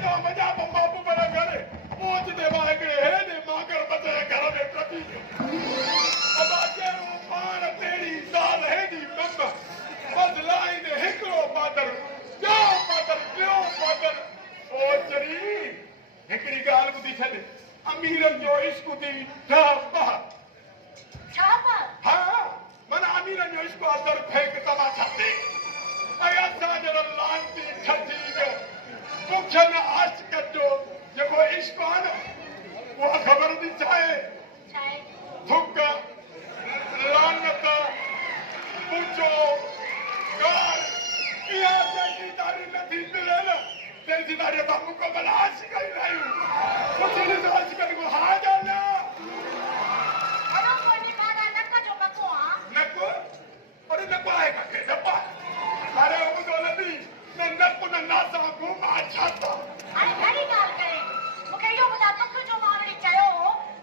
तो मजा बाबू बड़ा करे पहुंच दे वागे है ने माकर बचे घर में प्रति अब आजे पान तेरी साल है दी बम्बा बदलाई ने हिकड़ो पादर क्यों पादर ओ चरी हिकड़ी गाल बुधी छॾ अमीरन जो इश्क दी ठापा छापा हां मन अमीरन जो इश्क असर फेंक तमाशा दे अया साजर लांती छठी जो मुखन आशिक जो जेको इश्क आहे न वो खबर दी चाहे थुक लानत पूछो गार किया जैसी तारी नथी मिले न तेजी तारी तो मुकम्मल आशिक ही नहीं कुछ नहीं तो आशिक को हाँ जाना अरे कोई मारा नक्का जो बको हां नको अरे नको है का के डब्बा अरे वो तो नदी न नको न नासा घुमा छाता हाय घणी गाल करे मुखे यो बता तक जो मारणी चयो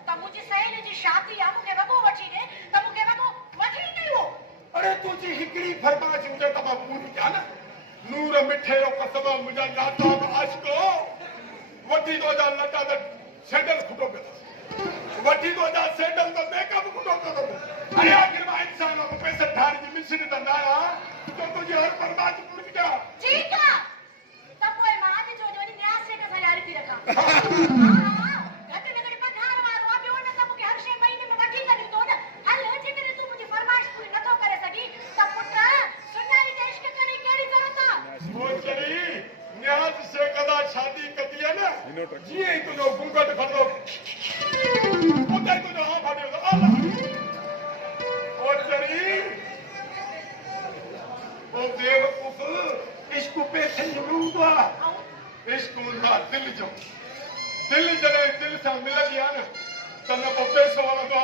त मुजी सहेली जी शादी आ मुखे बको वठी दे त मुखे बको वठी नहीं हो अरे तुझी हिकड़ी फरमाइश मुझे तब पूरी क्या ना नूर मिठे रो कसम मुझे नाता आशिको वठी तो जा लटा द सैंडल फुटो कर वठी तो जा सैंडल तो मेकअप फुटो कर अरे आखिर में इंसान को पैसे ठारी जी मिशन त ना तो तुझे हर फरमाइश पूरी क्या ठीक है तब वो मां के जो जोनी न्यास से का सलारी थी रखा हां घटे न घटे पठार वारो आ बियो न त मुखे हर शे महीने में वठी करी तो न हल जे करे तू मुजी फरमाइश पूरी नथो करे सकी त पुट सुनारी के इश्क करी केड़ी जरूरत आ वो चली न्याज से कदा शादी कदी है ना जी तो जो गुंगट खड़ो उधर को जो हां फाड़ियो तो अल्लाह ओ चली ओ बेवकूफ इश्क पे संजूदा इश्क मुंडा दिल जड़े दिल से मिल गया ना तो न को पैसो वरदो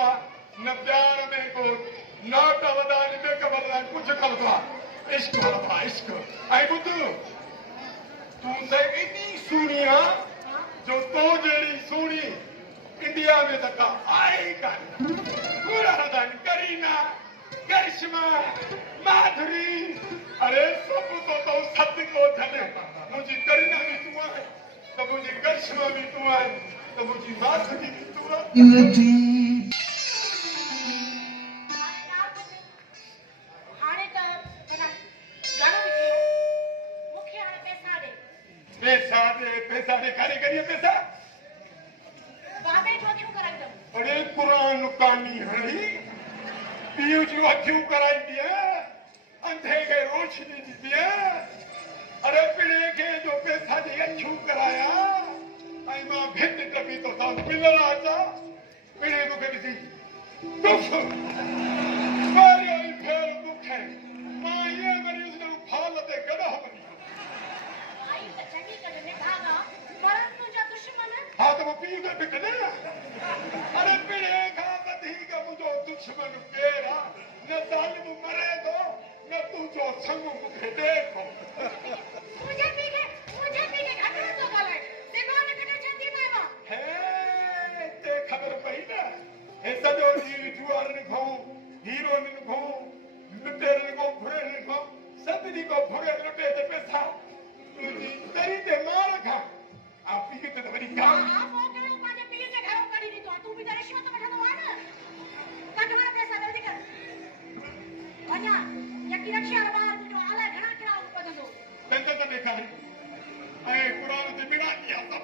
न प्यार में को नोट वदा न मेकअप वदा कुछ करदो इश्क वरदो इश्क आई बुद्धू तू से इतनी सुनिया जो तो जेड़ी सुनी इंडिया में तक आई का पूरा रदन करीना करिश्मा माधुरी अरे सब तो सत्य को धने मुझे करीना भी तू है तो मुझे करिश्मा भी तू है तो मुझे माधुरी भी तू है हाणे त एना गानो विची मुखे हाणे पैसा दे पैसा दे कारे करिए पैसा बाबे जो क्यों कराई अरे कुरान कानी हड़ी पीयू जो क्यों कराई दिया अंधे के रोशनी दी दिया अरे पीड़े के जो पैसा दे क्यों कराया आई मां भित कभी तो ता मिलना आजा पीड़े को कभी सी दुख मारे आई फेर दुख है मां ये मेरी उसने फाल दे गड़ा बनी आई त चंगी करे ने भागा मरण तुझा दुश्मन हाँ तो वो पीयू के बिकने अरे पीड़े का बधी का मुझो दुश्मन पेरा न जालिम मरे दो न तू जो संग मुझे देखो मुझे पी के घटना तो गाले देखो ने कटे छंदी में मां है ते खबर पई ना हे सजो जी जुआर ने खाओ हीरो ने खाओ लुटेर ने को भुरे ने खाओ सभी को भुरे लुटे ते पैसा तेरी ते मार खा आप पी के तो बड़ी काम हां वो करे माने पी के घरों करी दी तो तू भी तो रिश्वत बैठा तो आ ना कटवा पैसा जल्दी कर वन्या यकी रक्षा बाहर जो आला घणा करा पदो तंग तो देखा है ए कुरान से बिना दिया सब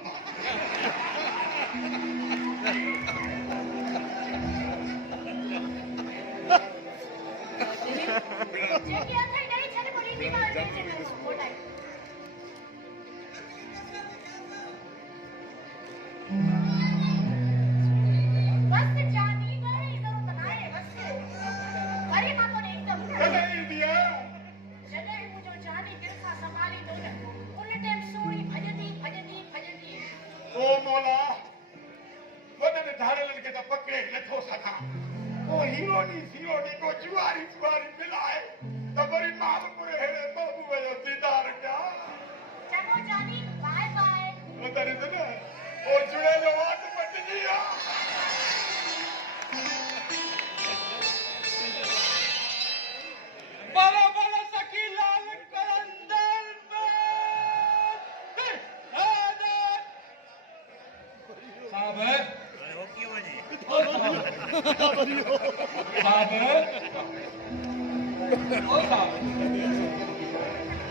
ये क्या था नहीं छने पड़ी भी बात से मोटा बस जानी नहीं जरूरत बनाए बस अरे मां को एकदम नहीं दिया जगह मुझे जानी गिरसा संभाली तो उन टाइम सोई भजती ओ मौला वदन धारलन के तो पकड़े नथो सका ओ हीरोनी को जुआरी मिलाए तो बड़ी माल को हेड़े बाबू वयो दीदार क्या चलो जानी बाय बाय वदन न ओ जुड़े जो वाट पट दिया बाला बाला सखी लाल करंदर में राजा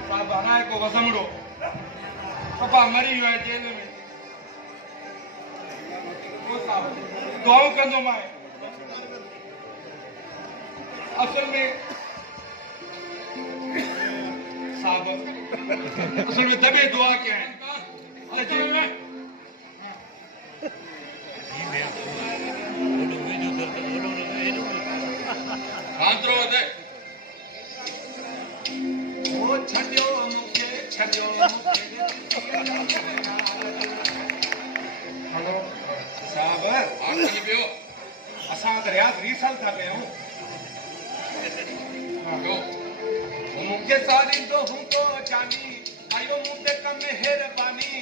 साहब हनाए को वसमड़ो पप्पा मरी हुआ है जेल में वो साहब दुआऊं कंदो मां असल में साहब असल में दबे दुआ क्या है जेल में आंतरो दे ओ छड्यो मुके हेलो साहब आखिरी पियो असां त रियाज़ रीसल था कयूं हां मुके सारी तो हूं तो जानी आयो मुके कम मेहरबानी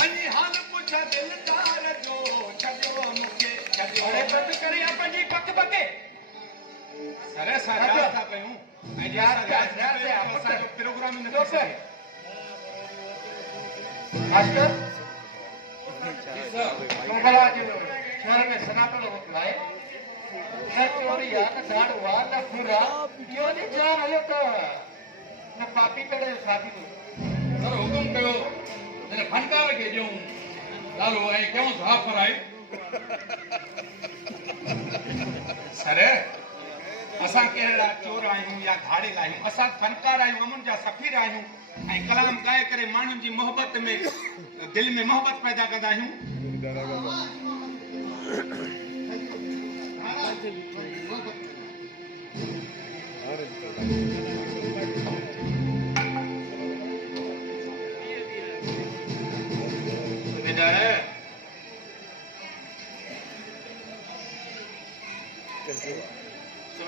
मनी हाल पुछा दिलदार जो छड्यो मुके छड्यो अरे बंद करे अपनी पक पके अरे सारा था कयूं यार से आपसा प्रोग्राम में तो से मास्टर मंगला जो शहर में सनातन लाए न चोरी या न झाड़ू वा न पूरा क्यों नहीं जान हलो तो न पापी करे शादी को सर हुकुम कयो ने फनकार के जो लालो है क्यों झाफर आई सर असां कहिड़ा चोर आहियूं या धाड़े आहियूं असां फनकार आहियूं अमन जा सफ़ीर आहियूं ऐं कलाम ॻाए करे माण्हुनि जी मोहबत में दिलि में मोहबत पैदा कंदा आहियूं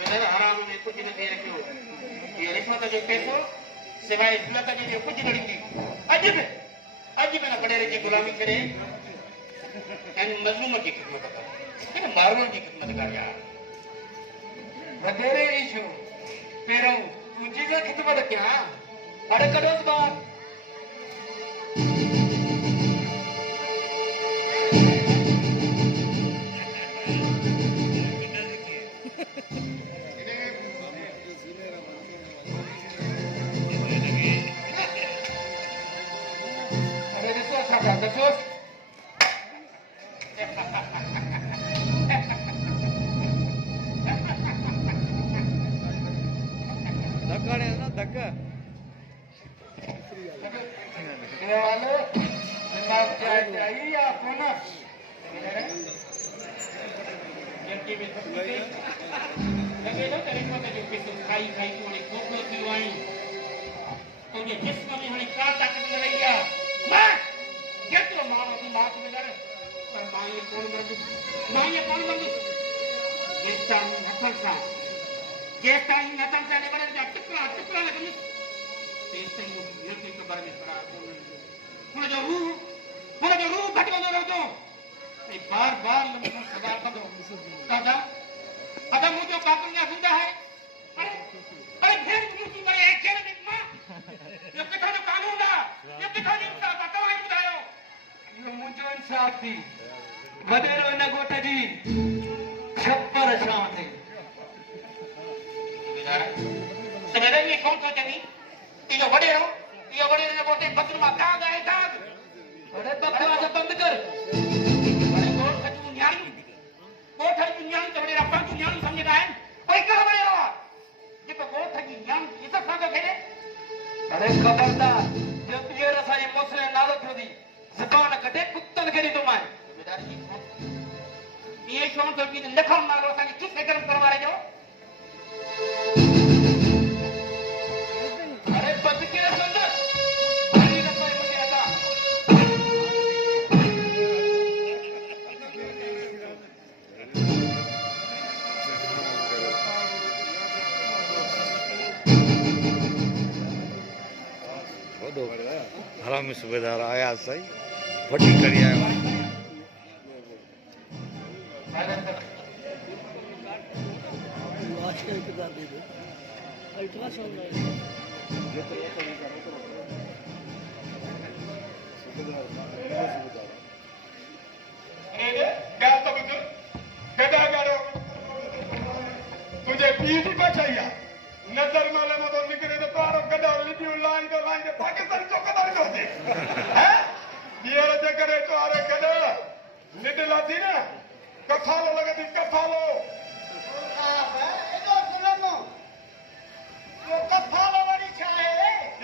हराम में कुछ न दे रखियो ये रिश्वत जो पैसो सिवाय इज्जत जो कुछ न ॾिनी अॼु में न कॾहिं जी गुलामी करे ऐं मज़लूम जी ख़िदमत कर इन माण्हुनि जी ख़िदमत कर यार वधेरे ई छो पहिरों तुंहिंजी जो ख़िदमत कयां हाणे कढोसि ॿार जिस्म में हाणे का ताक़त न रही आहे केतिरो माण्हू अथई मात में लड़ पर मां इहे कोन कंदुसि जेसिताईं हथनि सां वॾनि जा टुकड़ा न कंदुसि तेसिताईं मुंहिंजी क़बर में करार कोन हुनजो रूह घटिजंदो रहंदो ऐं बार बार मूंखां सवाल कंदो दादा अगरि मुंहिंजो कातल या ज़िंदा है अरे फिर मुंहिंजी मरे अकेले में मां ये किथां जो कानून आहे ये किथां जो इंसाफ़ आहे तव्हां ई ॿुधायो इहो मुंहिंजो इंसाफ़ थी वॾेरो हिन ॻोठ जी छप्पर छांव थी सवेरे में कौन थो चवी इहो वॾेरो हिन ॻोठ जे बदन मां दाग आहे दाग अरे बकवास बंदि कर अरे ॻोठ जूं न्याणियूं त वॾेरा पंहिंजूं न्याणियूं सम्झंदा आहिनि कोई कहिड़ो वॾेरो आहे जेको ॻोठ जी न्याणी इज़त सां थो खेॾे अरे खबरदार जो ॿीहर असांजे मुड़ुस जो नालो थियो थी ज़बान कढे कुतनि खे ॾींदो मां इहे शौक़ थो की लखनि नालो असांखे किथे गरम करवाए ॾियो अरे बंदि करे संदसि हरी न पए मुंहिंजे हथां हरामी सूबेदार आया सही वठी करी आयो अल्ट्रासाउंड लिड लाथी न कफालो लॻंदी कफालो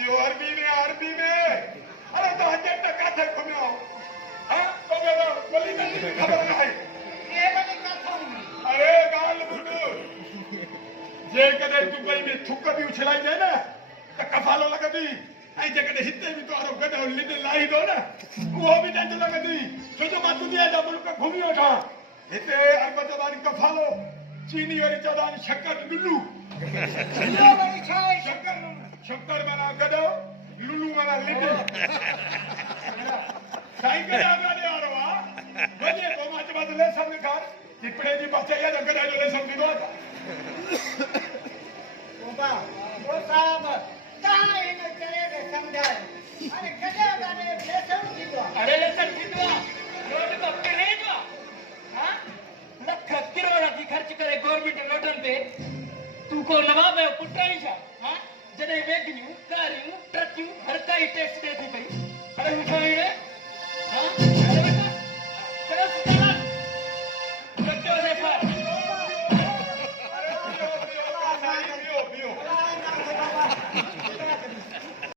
इहो अरबी में अरे तो अॼु त काथे घुमियो हाँ तो बोली ख़बर न आहे अरे ॻाल्हि ॿुध जेकॾहिं दुबई में थुक बि उछलाईंदे न त कफालो लॻंदी ऐं जेकॾहिं हिते बि तोरो गॾु लिड लाहींदो न उहो बि ॾंढ लॻंदी छो जो मां दुनिया जा मुल्क घुमी वठां हिते अरब चवंदा आहिनि कफालो चीनी वरी चवंदा आहिनि शक्कर लुलू शक्कर माना गॾु लुलू माना लिड साईं गॾा गॾे वारो आहे वञे पोइ मां चवां थो लेसन ॾेखार टिपणे जी बस इहा त गॾा जो लेसन थींदो आहे अरे लेसन थींदो आहे रोड तो पहले जो हां लख करोड़ जी खर्च करे गवर्नमेंट नोटन पे तू को नवाब है पुटाई छा हां जडे वेगनियूं कारियूं ट्रकियूं हर काई टैक्स दे थी पई अरे मूंखे